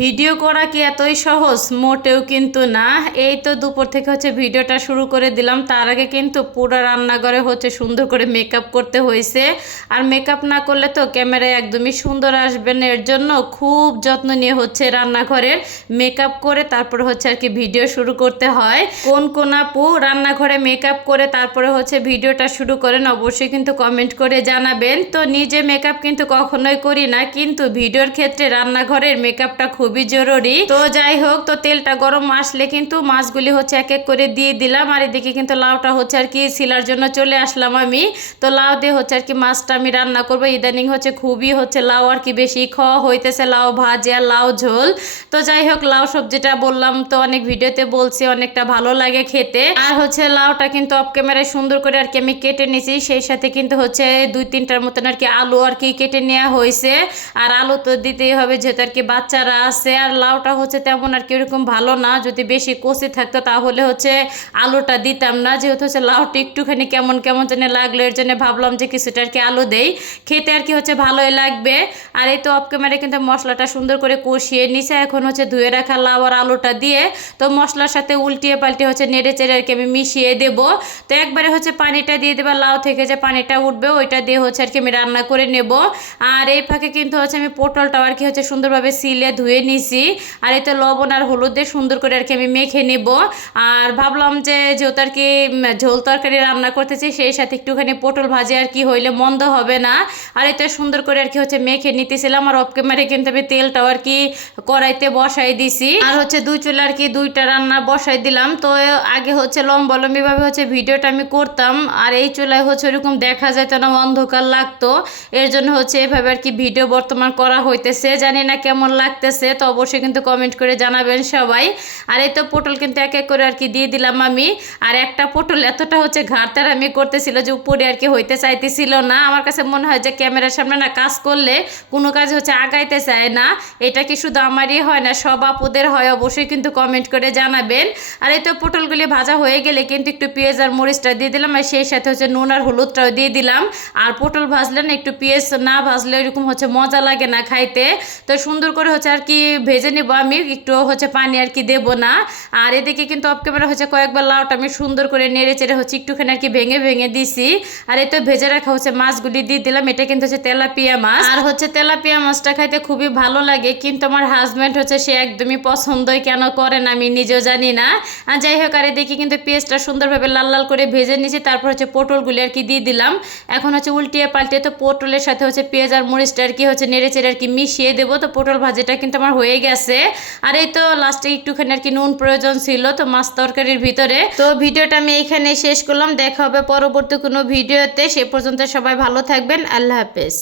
Video করা কি এতই সহজ? মোটেও কিন্তু না। এই তো দুপুর থেকে ভিডিওটা শুরু করে দিলাম। তার আগে কিন্তু পুরো রান্নাঘরে সুন্দর করে মেকআপ করতে হয়েছে। আর মেকআপ না করলে তো ক্যামেরায় একদমই সুন্দর আসবে না। এর জন্য খুব যত্ন নিয়ে রান্নাঘরের মেকআপ করে তারপরে আর কি ভিডিও শুরু করতে হয়। কোন কোন আপু রান্নাঘরে মেকআপ করে তারপরে ভিডিওটা শুরু করেন অবশ্যই কিন্তু কমেন্ট করে জানাবেন। তো নিজে মেকআপ কিন্তু কখনোই করি না, কিন্তু ভিডিওর ক্ষেত্রে রান্নাঘরের মেকআপটা খুবই জরুরি। তো যাই হোক, তো তেলটা গরম আসলে কিন্তু মাছগুলি এক এক করে দিয়ে দিলাম। আর এদিকে কিন্তু লাউটা আর কি ছিলার জন্য চলে আসলাম আমি। তো লাউ দিয়ে আর কি মাছটা আমি রান্না করবো। ইদানিং খুবই লাউ আর কি বেশি খাওয়া হইতেছে, লাউ ভাজি আর লাউ ঝোল। তো যাই হোক, লাউ সবজিটা বললাম তো অনেক ভিডিওতে বলছি অনেকটা ভালো লাগে খেতে। আর লাউটা কিন্তু অফ ক্যামেরায় সুন্দর করে আর কি আমি কেটে নিয়েছি। সেই সাথে কিন্তু 2-3টার মতন আর কি আলু আর কি কেটে নেওয়া হয়েছে। আর আলু তো দিতেই হবে যেহেতু আর কি বাচ্চারা আছে। আর লাউটা তেমন আর কি ওরকম ভালো না, যদি বেশি কচি থাকতো তাহলে আলুটা দিতাম না। যেহেতু লাউটা একটুখানি কেমন কেমন যেন লাগলো, এর জন্য ভাবলাম যে কিছুটা আর কি আলু দেই, খেতে আর কি ভালোই লাগবে। আর এই তো অফ ক্যামেরায় কিন্তু মশলাটা সুন্দর করে কষিয়ে নিছে। এখন ধুয়ে রাখা লাউ আর আলুটা দিয়ে তো মশলার সাথে উল্টিয়ে পাল্টে নেড়ে চেড়ে আর কি আমি মিশিয়ে দেব। তো একবারে পানিটা দিয়ে দেবা, লাউ থেকে যে পানিটা উঠবে ওইটা দিয়ে আর কি আমি রান্না করে নেব। আর এই ফাঁকে কিন্তু আমি পটলটাও আর কি সুন্দরভাবে সিলে ধুয়ে নিছি। আর এই তো লবণ আর হলুদ দিয়ে সুন্দর করে আর কি আমি মেখে নেব। আর ভাবলাম যে যেহেতু আর কি ঝোল তরকারি রান্না করতেছি, সেই সাথে একটুখানি পটল ভাজি আর কি হইলে মন্দ হবে না। আর এই তো সুন্দর করে আর কি মেখে নিতেছিলাম। আর অফ ক্যামেরায় কিন্তু আমি তেলটাও আর কি কড়াইতে বসাই দিছি। আর দুই চুলে আর কি 2টা রান্না বসাই দিলাম। তো আগে লম্বালম্বিভাবে ভিডিওটা আমি করতাম। আর এই চুলায় ওরকম দেখা যেত না, অন্ধকার লাগতো। এর জন্য এভাবে আর কি ভিডিও বর্তমান করা হইতেছে। জানি না কেমন লাগতেছে, তো অবশ্যই কিন্তু কমেন্ট করে জানাবেন সবাই। আর এই তো পটল কিন্তু এক এক করে আর কি দিয়ে দিলাম আমি। আর একটা পটল এতটা ঘাড়তার আমি করতেছিল যে উপরে আর কি হইতে চাইতেছিল না। আমার কাছে মনে হয় যে ক্যামেরার সামনে না কাজ করলে কোনো কাজ আগাইতে চায় না। এটা কি শুধু আমারই হয় না, সব আপুদের হয়? অবশ্যই কিন্তু কমেন্ট করে জানাবেন। আর এই তো পটলগুলি ভাজা হয়ে গেলে কিন্তু একটু পেঁয়াজ আর মরিচটা দিয়ে দিলাম। আর সেই সাথে নুন আর হলুদটাও দিয়ে দিলাম। আর পটল ভাজলে না একটু পেঁয়াজ না ভাজলে এরকম মজা লাগে না খাইতে। তো সুন্দর করে আর কি ভেজে নেব আমি, একটু পানি আর কি দেবো না। আর এদিকে কিন্তু অফ ক্যামেরা কয়েকবার লাউটা আমি সুন্দর করে নেড়ে চেড়ে একটুখানি আর কি ভেঙে ভেঙে দিছি। আর এই তো ভেজে রাখা মাছগুলি দিয়ে দিলাম। এটা কিন্তু তেলাপিয়া মাছ। আর তেলাপিয়া মাছটা খাইতে খুবই ভালো লাগে, কিন্তু আমার হাজব্যান্ড সে একদমই পছন্দই কেন করে না আমি নিজেও জানি না। আর যাই হোক, আর এদিকে কিন্তু পেঁয়াজটা সুন্দরভাবে লাল লাল করে ভেজে নিয়েছি। তারপর পটলগুলি আর কি দিয়ে দিলাম। এখন উল্টিয়ে পাল্টে তো পটলের সাথে পেঁয়াজ আর মরিচটা আর কি নেড়ে চেড়ে আর কি মিশিয়ে দেবো। তো পটল ভাজিটা কিন্তু আমার হয়ে গেছে। আর এই তো লাস্টে একটুখানি আর কি নুন প্রয়োজন ছিল তো মাছ তরকারির ভিতরে। তো ভিডিওটা আমি এইখানে শেষ করলাম। দেখা হবে পরবর্তী কোনো ভিডিওতে। সে পর্যন্ত সবাই ভালো থাকবেন। আল্লাহ হাফেজ।